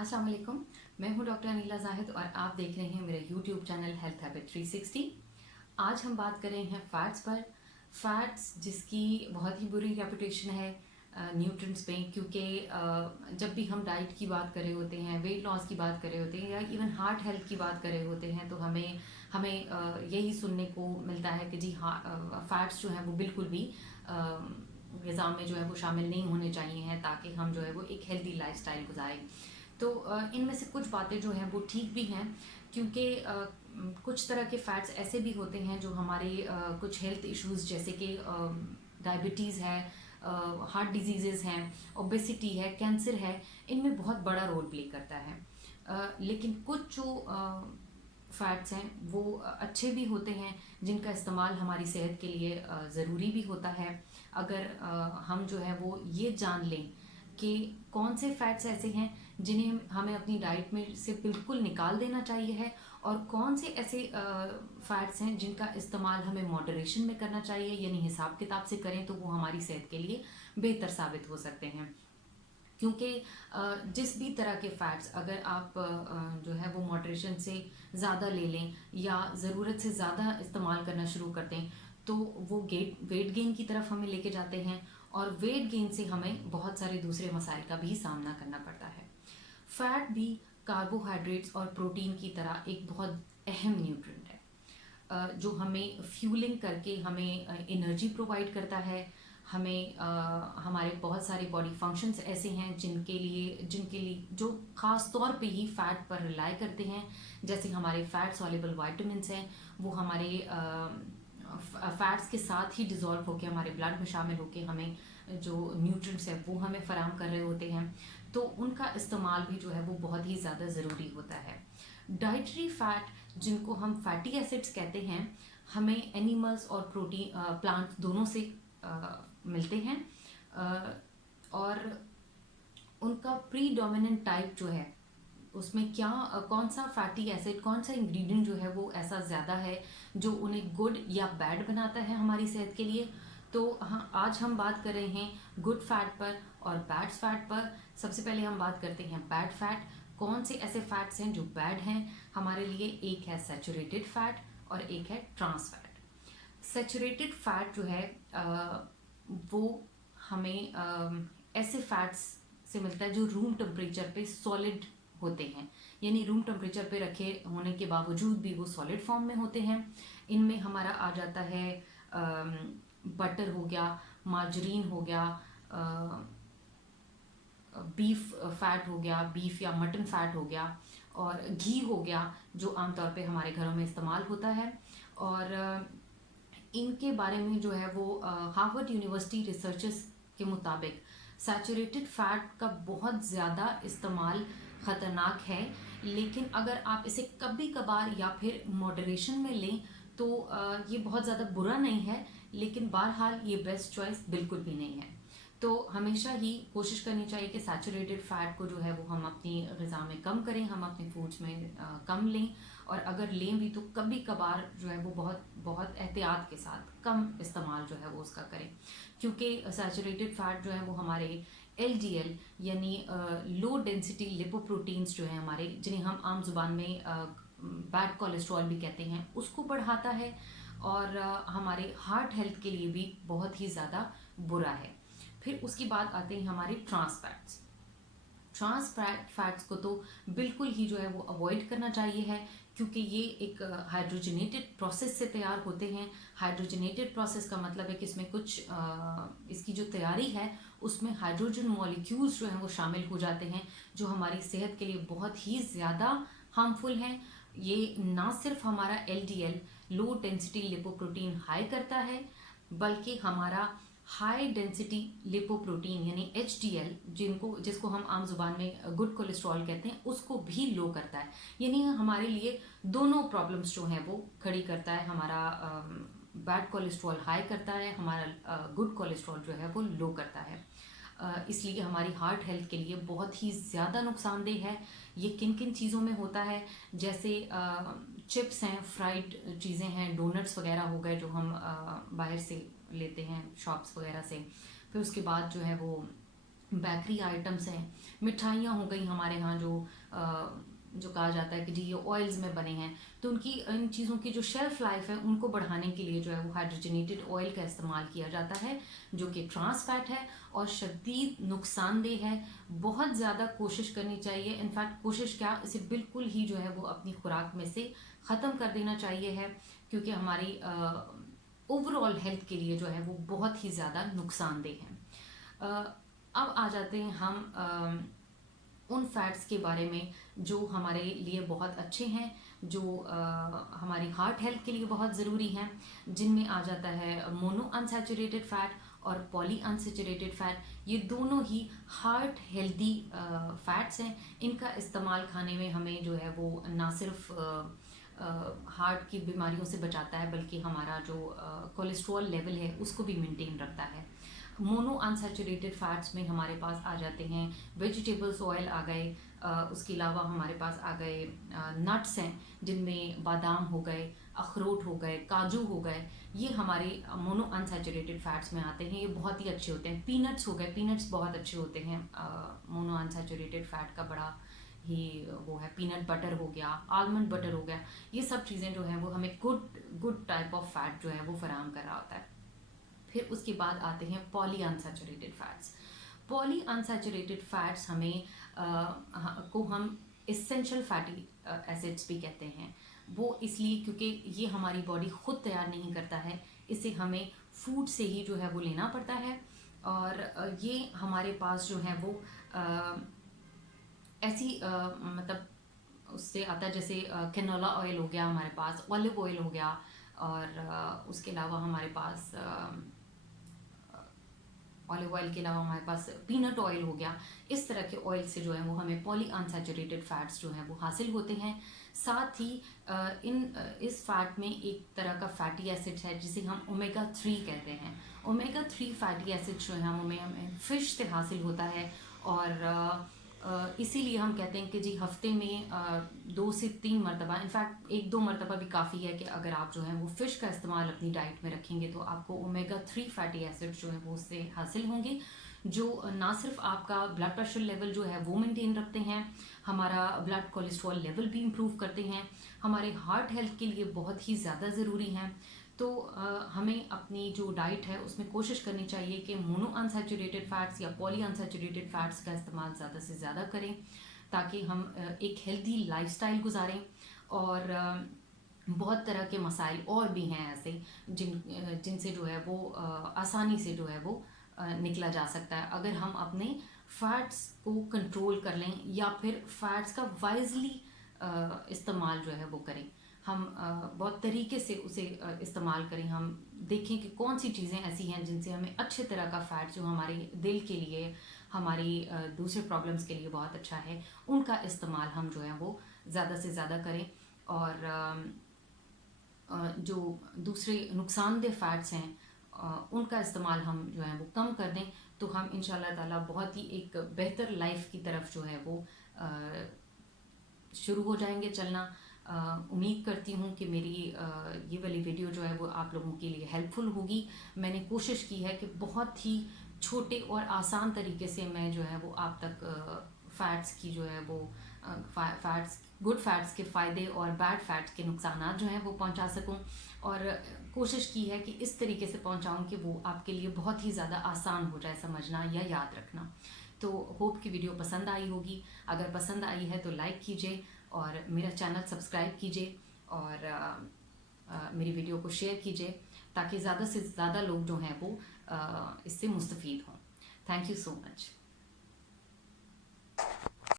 अस्सलाम वालेकुम। मैं हूं डॉक्टर अनीला जाहिद और आप देख रहे हैं मेरा यूट्यूब चैनल हेल्थ हैबिट 360। आज हम बात कर रहे हैं फैट्स पर। फैट्स जिसकी बहुत ही बुरी रेपुटेशन है न्यूट्रिएंट्स पे, क्योंकि जब भी हम डाइट की बात कर रहे होते हैं, वेट लॉस की बात कर रहे होते हैं या इवन हार्ट हेल्थ की बात कर रहे होते हैं, तो हमें हमें यही सुनने को मिलता है कि जी हाँ, फैट्स जो हैं वो बिल्कुल भी ग़िज़ा में जो है वो शामिल नहीं होने चाहिए हैं, ताकि हम जो है वो एक हेल्दी लाइफस्टाइल गुजारें। तो इनमें से कुछ बातें जो हैं वो ठीक भी हैं, क्योंकि कुछ तरह के फैट्स ऐसे भी होते हैं जो हमारे कुछ हेल्थ इश्यूज़ जैसे कि डायबिटीज़ है, हार्ट डिजीज़ेज़ हैं, ओबेसिटी है, कैंसर है, इनमें बहुत बड़ा रोल प्ले करता है। लेकिन कुछ जो फैट्स हैं वो अच्छे भी होते हैं, जिनका इस्तेमाल हमारी सेहत के लिए ज़रूरी भी होता है। अगर हम जो है वो ये जान लें कि कौन से फैट्स ऐसे हैं जिन्हें हमें अपनी डाइट में से बिल्कुल निकाल देना चाहिए है, और कौन से ऐसे फैट्स हैं जिनका इस्तेमाल हमें मॉडरेशन में करना चाहिए, यानी हिसाब किताब से करें तो वो हमारी सेहत के लिए बेहतर साबित हो सकते हैं। क्योंकि जिस भी तरह के फैट्स अगर आप जो है वो मॉडरेशन से ज़्यादा ले लें या ज़रूरत से ज़्यादा इस्तेमाल करना शुरू कर दें, तो वो वेट गेन की तरफ हमें लेके जाते हैं, और वेट गेन से हमें बहुत सारे दूसरे मसाइल का भी सामना करना पड़ता है। फैट भी कार्बोहाइड्रेट्स और प्रोटीन की तरह एक बहुत अहम न्यूट्रिएंट है, जो हमें फ्यूलिंग करके हमें एनर्जी प्रोवाइड करता है। हमें हमारे बहुत सारे बॉडी फंक्शंस ऐसे हैं जिनके लिए जो ख़ास तौर पे ही फ़ैट पर रिलाई करते हैं, जैसे हमारे फ़ैट सॉल्युबल वाइटामिनस हैं, वो हमारे फैट्स के साथ ही डिज़ोल्व होकर हमारे ब्लड में शामिल होकर हमें जो न्यूट्रिएंट्स है वो हमें फ़राहम कर रहे होते हैं। तो उनका इस्तेमाल भी जो है वो बहुत ही ज़्यादा ज़रूरी होता है। डाइटरी फैट जिनको हम फैटी एसिड्स कहते हैं, हमें एनिमल्स और प्रोटीन प्लांट दोनों से मिलते हैं, और उनका प्रीडोमिनेंट टाइप जो है उसमें क्या कौन सा फैटी एसिड, कौन सा इंग्रेडिएंट जो है वो ऐसा ज़्यादा है जो उन्हें गुड या बैड बनाता है हमारी सेहत के लिए। तो हाँ, आज हम बात कर रहे हैं गुड फैट पर और बैड फैट पर। सबसे पहले हम बात करते हैं बैड फैट। कौन से ऐसे फैट्स हैं जो बैड हैं हमारे लिए? एक है सैचुरेटेड फैट और एक है ट्रांस फैट। सैचुरेटेड फैट जो है वो हमें ऐसे फैट्स से मिलता है जो रूम टेम्परेचर पे सॉलिड होते हैं, यानी रूम टेम्परेचर पे रखे होने के बावजूद भी वो सॉलिड फॉर्म में होते हैं। इनमें हमारा आ जाता है बटर हो गया, मार्जरीन हो गया, बीफ फैट हो गया, बीफ या मटन फैट हो गया, और घी हो गया जो आमतौर पे हमारे घरों में इस्तेमाल होता है। और इनके बारे में जो है वो हार्वर्ड यूनिवर्सिटी रिसर्चर्स के मुताबिक सैचुरेटेड फैट का बहुत ज़्यादा इस्तेमाल ख़तरनाक है, लेकिन अगर आप इसे कभी कभार या फिर मॉडरेशन में लें तो ये बहुत ज़्यादा बुरा नहीं है, लेकिन बहरहाल ये बेस्ट चॉइस बिल्कुल भी नहीं है। तो हमेशा ही कोशिश करनी चाहिए कि सैचुरेटेड फैट को जो है वो हम अपनी ग़िज़ा में कम करें, हम अपने फूड्स में कम लें, और अगर लें भी तो कभी कभार जो है वो बहुत बहुत एहतियात के साथ कम इस्तेमाल जो है वो उसका करें। क्योंकि सैचुरेटेड फैट जो है वो हमारे LDL यानी लो डेंसिटी लिपोप्रोटीन्स जो है हमारे, जिन्हें हम आम जुबान में बैड कोलेस्ट्रॉल भी कहते हैं, उसको बढ़ाता है, और हमारे हार्ट हेल्थ के लिए भी बहुत ही ज़्यादा बुरा है। फिर उसकी बात आते हैं हमारे ट्रांस फैट्स। ट्रांस फैट्स को तो बिल्कुल ही जो है वो अवॉइड करना चाहिए है, क्योंकि ये एक हाइड्रोजनेटेड प्रोसेस से तैयार होते हैं। हाइड्रोजनेटेड प्रोसेस का मतलब है कि इसमें कुछ इसकी जो तैयारी है उसमें हाइड्रोजन मॉलिक्यूल्स जो हैं वो शामिल हो जाते हैं, जो हमारी सेहत के लिए बहुत ही ज़्यादा हार्मफुल हैं। ये ना सिर्फ हमारा LDL low density lipoprotein high करता है, बल्कि हमारा हाई डेंसिटी लिपोप्रोटीन यानी HDL, जिसको हम आम जुबान में गुड कोलेस्ट्रॉल कहते हैं, उसको भी लो करता है। यानी हमारे लिए दोनों प्रॉब्लम्स जो हैं वो खड़ी करता है। हमारा बैड कोलेस्ट्रॉल हाई करता है, हमारा गुड कोलेस्ट्रॉल जो है वो लो करता है। इसलिए हमारी हार्ट हेल्थ के लिए बहुत ही ज़्यादा नुकसानदेह है। ये किन किन चीज़ों में होता है? जैसे चिप्स हैं, फ्राइड चीज़ें हैं, डोनट्स वगैरह हो गए जो हम बाहर से लेते हैं शॉप्स वगैरह से। फिर उसके बाद जो है वो बेकरी आइटम्स हैं, मिठाइयाँ हो गई हमारे यहाँ जो कहा जाता है कि जी ये ऑयल्स में बने हैं, तो उनकी इन चीज़ों की जो शेल्फ लाइफ है उनको बढ़ाने के लिए जो है वो हाइड्रोजनेटेड ऑयल का इस्तेमाल किया जाता है, जो कि ट्रांस फैट है और शदीद नुकसानदेह है। बहुत ज़्यादा कोशिश करनी चाहिए, इनफैक्ट कोशिश क्या, इसे बिल्कुल ही जो है वो अपनी खुराक में से ख़त्म कर देना चाहिए है, क्योंकि हमारी ओवरऑल हेल्थ के लिए जो है वो बहुत ही ज़्यादा नुकसानदेह है। अब आ जाते हैं हम उन फैट्स के बारे में जो हमारे लिए बहुत अच्छे हैं, जो हमारी हार्ट हेल्थ के लिए बहुत ज़रूरी हैं, जिनमें आ जाता है मोनो अनसैचुरेटेड फैट और पॉली अनसैचुरेटेड फैट। ये दोनों ही हार्ट हेल्दी फैट्स हैं। इनका इस्तेमाल खाने में हमें जो है वो ना सिर्फ हार्ट की बीमारियों से बचाता है, बल्कि हमारा जो कोलेस्ट्रॉल लेवल है उसको भी मेंटेन रखता है। मोनो अनसैचुरेटेड फैट्स में हमारे पास आ जाते हैं वेजिटेबल्स ऑयल आ गए, उसके अलावा हमारे पास आ गए नट्स हैं, जिनमें बादाम हो गए, अखरोट हो गए, काजू हो गए, ये हमारे मोनो अनसैचुरेटेड फैट्स में आते हैं। ये बहुत ही अच्छे होते हैं। पीनट्स हो गए, पीनट्स बहुत अच्छे होते हैं, मोनो अनसैचुरेटेड फैट का बड़ा ही वो है। पीनट बटर हो गया, आलमंड बटर हो गया, ये सब चीज़ें जो हैं वो हमें गुड टाइप ऑफ फैट जो है वो फराहम कर रहा होता है। फिर उसके बाद आते हैं poly unsaturated fats. Poly unsaturated fats को हम इसेंशियल फैटी एसिड्स भी कहते हैं। वो इसलिए क्योंकि ये हमारी बॉडी खुद तैयार नहीं करता है, इसे हमें फूड से ही जो है वो लेना पड़ता है। और ये हमारे पास जो है वो ऐसी मतलब उससे आता है, जैसे कैनोला ऑयल हो गया हमारे पास, ऑलिव ऑयल हो गया, और उसके अलावा हमारे पास ऑलिव ऑयल के अलावा हमारे पास पीनट ऑयल हो गया। इस तरह के ऑयल से जो है वो हमें पॉली अनसैचुरेटेड फैट्स जो हैं वो हासिल होते हैं। साथ ही इस फैट में एक तरह का फैटी एसिड है जिसे हम ओमेगा 3 कहते हैं। ओमेगा 3 फैटी एसिड जो है हमें फिश से हासिल होता है, और इसीलिए हम कहते हैं कि जी हफ्ते में 2 से 3 मरतबा, इनफैक्ट 1-2 मरतबा भी काफ़ी है कि अगर आप जो है वो फ़िश का इस्तेमाल अपनी डाइट में रखेंगे तो आपको ओमेगा 3 फैटी एसिड जो है वो उससे हासिल होंगे, जो ना सिर्फ आपका ब्लड प्रेशर लेवल जो है वो मेंटेन रखते हैं, हमारा ब्लड कोलेस्ट्रॉल लेवल भी इम्प्रूव करते हैं, हमारे हार्ट हेल्थ के लिए बहुत ही ज़्यादा ज़रूरी हैं। तो हमें अपनी जो डाइट है उसमें कोशिश करनी चाहिए कि मोनो अनसैचुरेटेड फैट्स या पॉली अनसैचुरेटेड फैट्स का इस्तेमाल ज़्यादा से ज़्यादा करें, ताकि हम एक हेल्दी लाइफस्टाइल गुजारें। और बहुत तरह के मसाइल और भी हैं ऐसे जिनसे जो है वो आसानी से जो है वो निकला जा सकता है, अगर हम अपने फैट्स को कंट्रोल कर लें या फिर फैट्स का वाइजली इस्तेमाल जो है वो करें। हम बहुत तरीके से उसे इस्तेमाल करें। हम देखें कि कौन सी चीज़ें ऐसी हैं जिनसे हमें अच्छे तरह का फ़ैट जो हमारे दिल के लिए, हमारी दूसरे प्रॉब्लम्स के लिए बहुत अच्छा है, उनका इस्तेमाल हम जो है वो ज़्यादा से ज़्यादा करें। और जो दूसरे नुकसानदेह फ़ैट्स हैं उनका इस्तेमाल हम जो है वो कम कर दें, तो हम इंशाल्लाह ताला बहुत ही एक बेहतर लाइफ की तरफ जो है वो शुरू हो जाएंगे चलना। उम्मीद करती हूँ कि मेरी ये वाली वीडियो जो है वो आप लोगों के लिए हेल्पफुल होगी। मैंने कोशिश की है कि बहुत ही छोटे और आसान तरीके से मैं जो है वो आप तक फ़ैट्स की जो है वो फैट्स, गुड फैट्स के फ़ायदे और बैड फैट्स के नुकसान जो हैं वो पहुंचा सकूं, और कोशिश की है कि इस तरीके से पहुंचाऊं कि वो आपके लिए बहुत ही ज़्यादा आसान हो जाए समझना या याद रखना। तो होप की वीडियो पसंद आई होगी। अगर पसंद आई है तो लाइक कीजिए और मेरा चैनल सब्सक्राइब कीजिए, और मेरी वीडियो को शेयर कीजिए, ताकि ज़्यादा से ज़्यादा लोग जो हैं वो इससे मुस्तफ़ीद हों। Thank you so much.